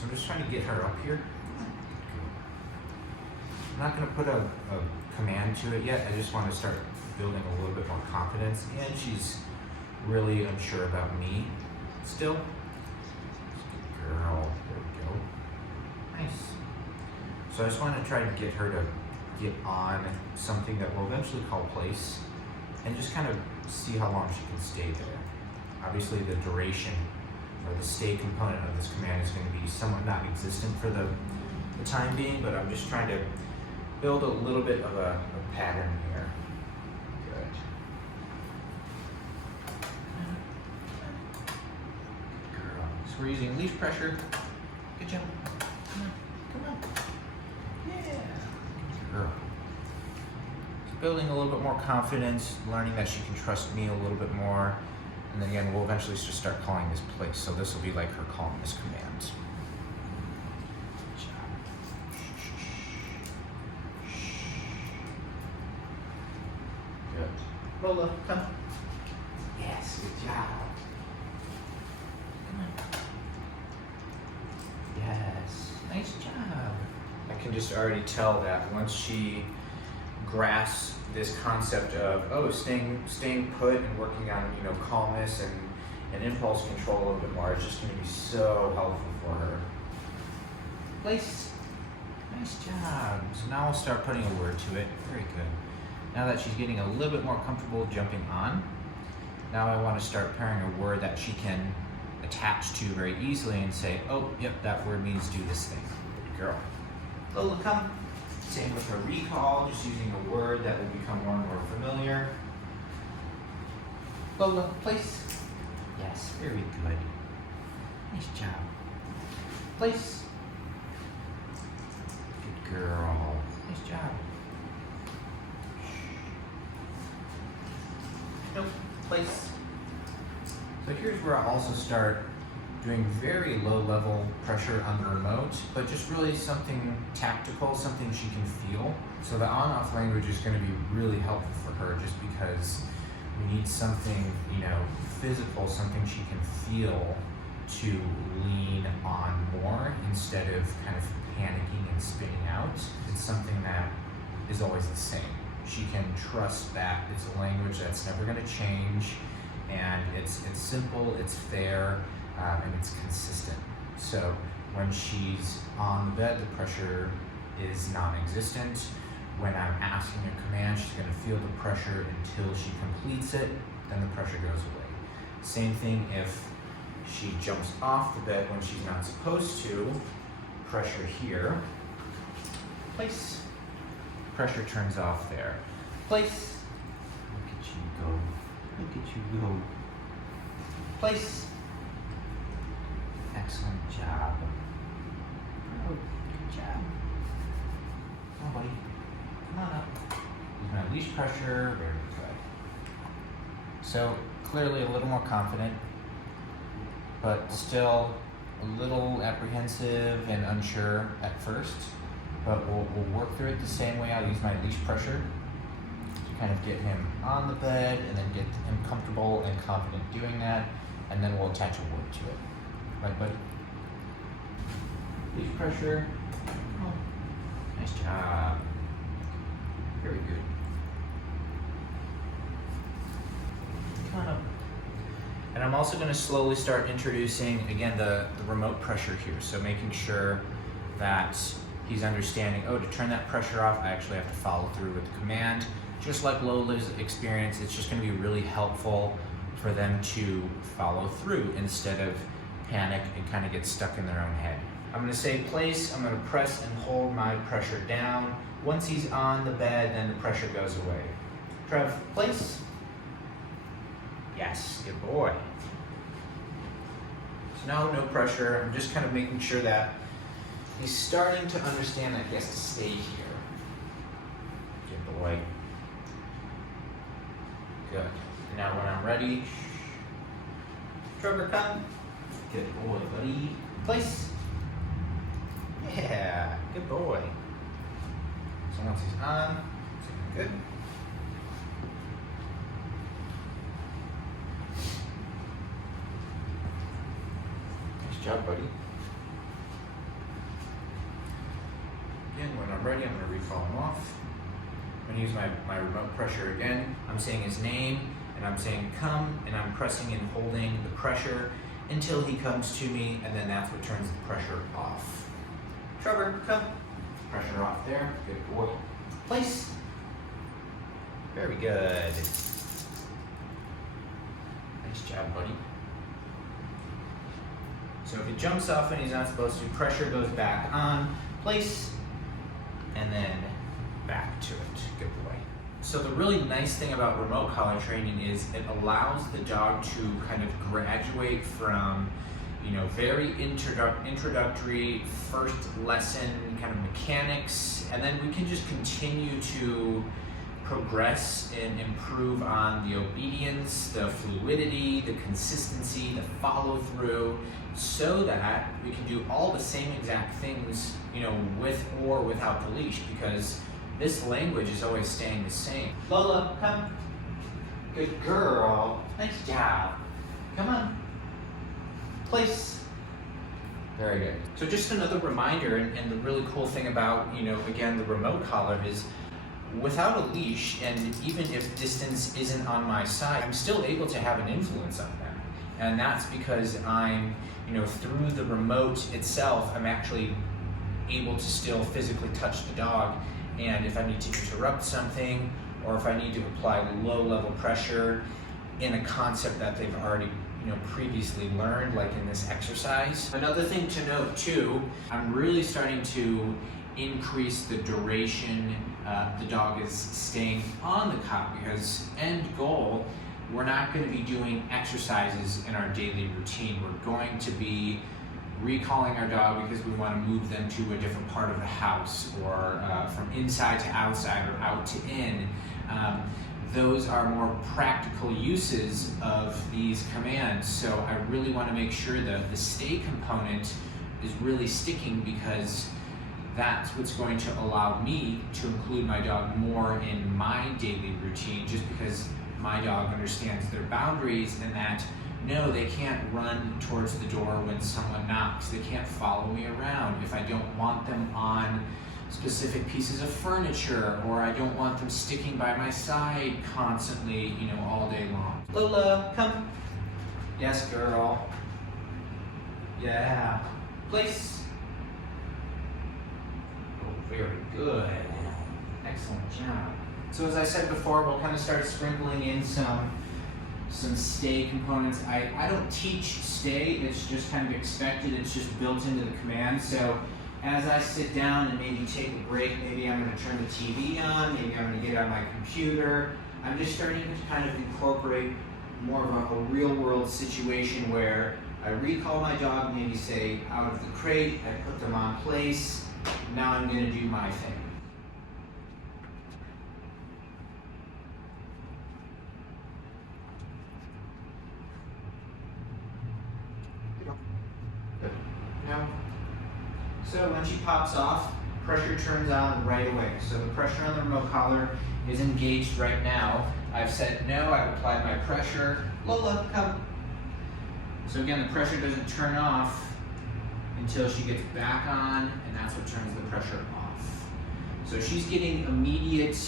So I'm just trying to get her up here. I'm not going to put a command to it yet. I just want to start building a little bit more confidence. And she's really unsure about me still. Good girl. There we go. Nice. So I just want to try to get her to get on something that we'll eventually call place and just kind of see how long she can stay there. Obviously the duration or the stay component of this command is going to be somewhat not existent for the time being, but I'm just trying to build a little bit of a pattern here. Good. Good girl. So we're using leash pressure. Good job. Come on. Come on. Yeah. Good girl. So building a little bit more confidence, learning that she can trust me a little bit more. And then again, we'll eventually just start calling this place. So this will be like her calling this command. Good. Lola, come. Yes, good job. Come on. Yes, nice job. I can just already tell that once she grasps this concept of staying put and working on calmness and impulse control a little bit more, it's just going to be so helpful for her. Place. Nice job. So now we'll start putting a word to it. Very good. Now that she's getting a little bit more comfortable jumping on, now I want to start pairing a word that she can attach to very easily and say, oh, yep, that word means do this thing. Good girl. Lola, come. Same with her recall, just using a word that will become more and more familiar. Lola, place. Yes, very good. Nice job. Place. Good girl. Nice job. Nope, place. So here's where I'll also start doing very low level pressure on the remote, but just really something tactical, something she can feel. So the on-off language is going to be really helpful for her just because we need something, physical, something she can feel to lean on more instead of kind of panicking and spinning out. It's something that is always the same. She can trust that it's a language that's never going to change, and it's simple, it's fair, and it's consistent. So when she's on the bed, the pressure is non-existent. When I'm asking a command, she's going to feel the pressure until she completes it, then the pressure goes away. Same thing if she jumps off the bed when she's not supposed to, pressure here, place, pressure turns off there, place, look at you go, look at you go, place. Excellent job. Oh, good job. Come on, buddy. Come on up. Use my leash pressure. Very good. So clearly a little more confident, but still a little apprehensive and unsure at first. But we'll work through it the same way. I'll use my leash pressure to kind of get him on the bed and then get him comfortable and confident doing that, and then we'll attach a word to it. Right, buddy? Leash pressure. Oh, nice job. Very good. Come on up. And I'm also going to slowly start introducing, again, the remote pressure here. So making sure that he's understanding, oh, to turn that pressure off, I actually have to follow through with the command. Just like Lola's experience, it's just going to be really helpful for them to follow through instead of panic and kind of get stuck in their own head. I'm going to say place, I'm going to press and hold my pressure down. Once he's on the bed, then the pressure goes away. Trev, place. Yes, good boy. So now no pressure, I'm just kind of making sure that he's starting to understand that he has to stay here. Good boy. Good. And now when I'm ready, Trevor, come. Good boy, buddy. Place. Yeah, good boy. So once he's on, it's good. Nice job, buddy. Again, when I'm ready, I'm gonna recall him off. I'm gonna use my remote pressure again. I'm saying his name, and I'm saying come, and I'm pressing and holding the pressure until he comes to me, and then that's what turns the pressure off. Trevor, come. Pressure off there, good boy. Place. Very good. Nice job, buddy. So if he jumps off when he's not supposed to, pressure goes back on, place, and then back to it. Good boy. So the really nice thing about remote collar training is it allows the dog to kind of graduate from, you know, very introductory first lesson kind of mechanics, and then we can just continue to progress and improve on the obedience, the fluidity, the consistency, the follow through, so that we can do all the same exact things, you know, with or without the leash, because this language is always staying the same. Lola, come. Good girl. Nice job. Come on. Place. Very good. So just another reminder, and the really cool thing about, you know, again, the remote collar is without a leash, and even if distance isn't on my side, I'm still able to have an influence on them. And that's because I'm, you know, through the remote itself, I'm actually able to still physically touch the dog. And if I need to interrupt something, or if I need to apply low level pressure in a concept that they've already, you know, previously learned, like in this exercise. Another thing to note too, I'm really starting to increase the duration the dog is staying on the cot, because end goal, we're not going to be doing exercises in our daily routine. We're going to be recalling our dog because we want to move them to a different part of the house, or from inside to outside, or out to in. Those are more practical uses of these commands. So I really want to make sure that the stay component is really sticking, because that's what's going to allow me to include my dog more in my daily routine, just because my dog understands their boundaries, and that no, they can't run towards the door when someone knocks. They can't follow me around if I don't want them on specific pieces of furniture, or I don't want them sticking by my side constantly, you know, all day long. Lola, come. Yes, girl. Yeah. Place. Oh, very good. Excellent job. So as I said before, we'll kind of start sprinkling in some stay components. I don't teach stay, it's just kind of expected, it's just built into the command. So as I sit down and maybe take a break, maybe I'm going to turn the TV on, maybe I'm going to get on my computer, I'm just starting to kind of incorporate more of a real world situation where I recall my dog, maybe say out of the crate, I put them on place, now I'm going to do my thing. So when she pops off, pressure turns on right away. So the pressure on the remote collar is engaged right now. I've said no, I've applied my pressure. Lola, come. So again, the pressure doesn't turn off until she gets back on, and that's what turns the pressure off. So she's getting immediate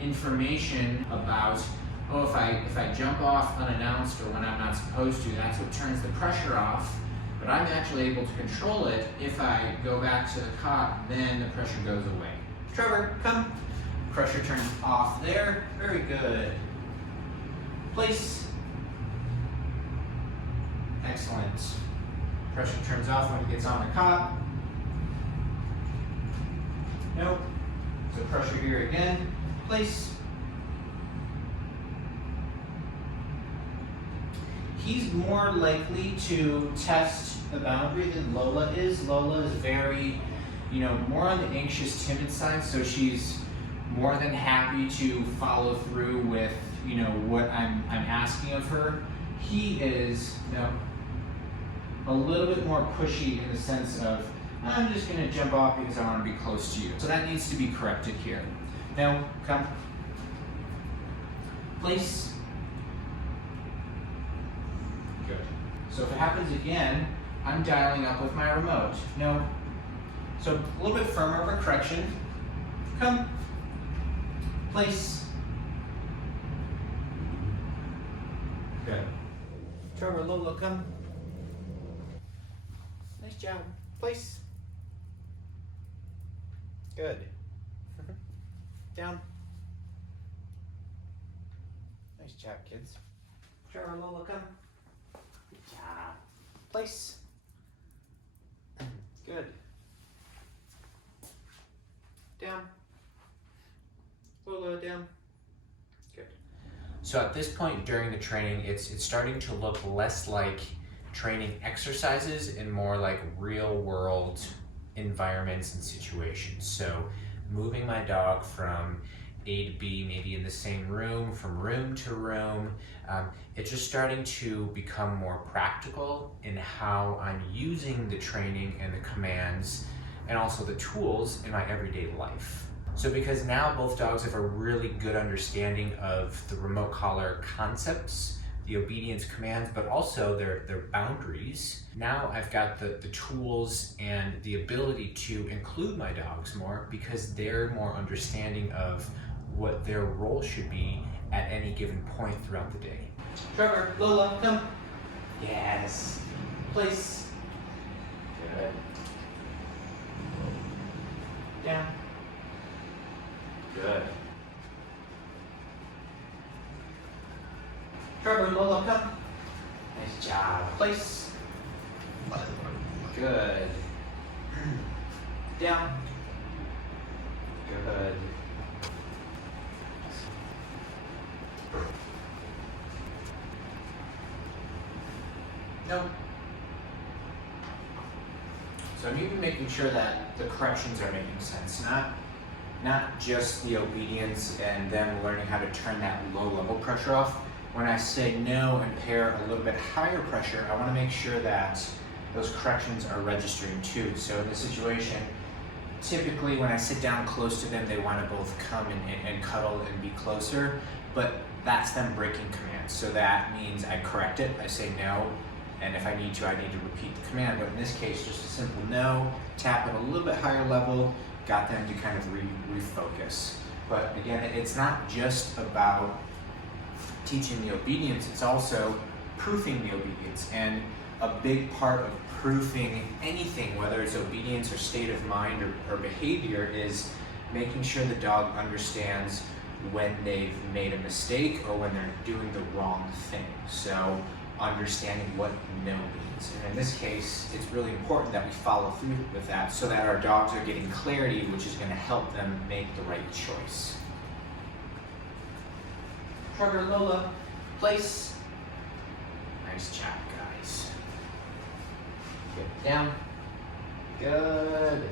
information about, oh, if I jump off unannounced or when I'm not supposed to, that's what turns the pressure off. But I'm actually able to control it. If I go back to the cot, then the pressure goes away. Trevor, come. Pressure turns off there. Very good. Place. Excellent. Pressure turns off when it gets on the cot. Nope. So pressure here again. Place. He's more likely to test the boundary than Lola is. Lola is very, you know, more on the anxious, timid side, so she's more than happy to follow through with, you know, what I'm asking of her. He is, you know, a little bit more pushy in the sense of, I'm just going to jump off because I want to be close to you. So that needs to be corrected here. Now, come. Place. Good. So if it happens again, I'm dialing up with my remote. No. So a little bit firmer of a correction. Come. Place. Good. Trevor, Lola, come. Nice job. Place. Good. Down. Nice job, kids. Trevor, Lola, come. Good job. Place. Good. Down. Lola, down. Good. So at this point during the training, it's starting to look less like training exercises and more like real world environments and situations. So moving my dog from A to B, maybe in the same room, from room to room. It's just starting to become more practical in how I'm using the training and the commands and also the tools in my everyday life. So because now both dogs have a really good understanding of the remote collar concepts, the obedience commands, but also their boundaries. Now I've got the tools and the ability to include my dogs more because they're more understanding of what their role should be at any given point throughout the day. Trevor, Lola, come. Yes. Place. Good. Down. Good. Trevor, Lola, come. Nice job. Place. Good. Down. Good. No. So I'm even making sure that the corrections are making sense, not just the obedience and them learning how to turn that low level pressure off. When I say no and pair a little bit higher pressure, I want to make sure that those corrections are registering too. So in this situation, typically when I sit down close to them, they want to both come and cuddle and be closer, but that's them breaking commands. So that means I correct it, I say no, and if I need to, I need to repeat the command. But in this case, just a simple no, tap at a little bit higher level, got them to kind of refocus. But again, it's not just about teaching the obedience, it's also proofing the obedience. And a big part of proofing anything, whether it's obedience or state of mind or behavior, is making sure the dog understands when they've made a mistake or when they're doing the wrong thing. So understanding what no means. And in this case, it's really important that we follow through with that so that our dogs are getting clarity, which is going to help them make the right choice. Trevor, Lola, place. Nice job, guys. Good. Down. Good.